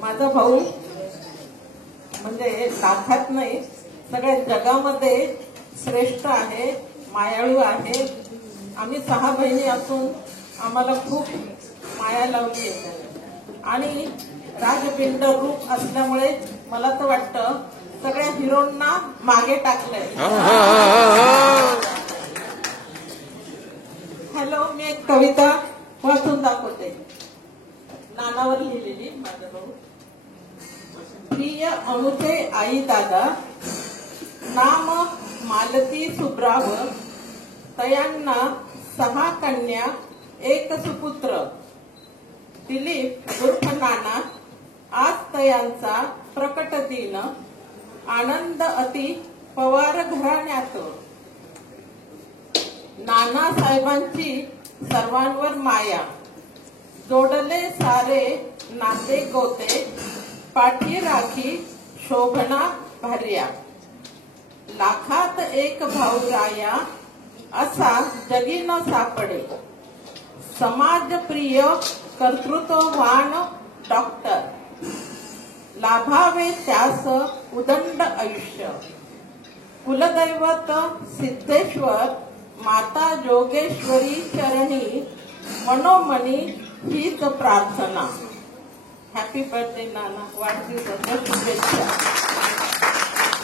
माझा भाऊ म्हणजे लाखात नाही सगळ्या जगामध्ये श्रेष्ठ आहे, मायाळू आहे. आम्ही 6 बहिणी असून आम्हाला खूप माया लावली आहे आणि राजपिंड रूप असल्यामुळे मला तर वाटतं सगळ्या हिरोंना मागे टाकलंय. हॅलो, मी एक कविता वाचून दाखवते, नानावर लिहिलेली. माझा भाऊ. प्रिय अमुचे आई दादा, नाम मालती सुब्राव, तयांना 6 कन्या 1 सुपुत्र. दिलीप उर्फ नाना, आज तयांचा प्रकट दिन, आनंद अति पवार घराण्यात. नाना साहेबांची सर्वांवर माया, जोडले सारे नाते गोते, पाठी राखी शोभना भार्या. लाखात एक भाऊ राया, असा जगी न सापडे. समाजप्रिय कर्तृत्ववान डॉक्टर, लाभावे त्यास उदंड आयुष्य. कुलदैवत सिद्धेश्वर, माता जोगेश्वरी चरणी, मनोमनी हीच प्रार्थना. हॅपी बर्थडे नाना, वाढदिवसाच्या शुभेच्छा.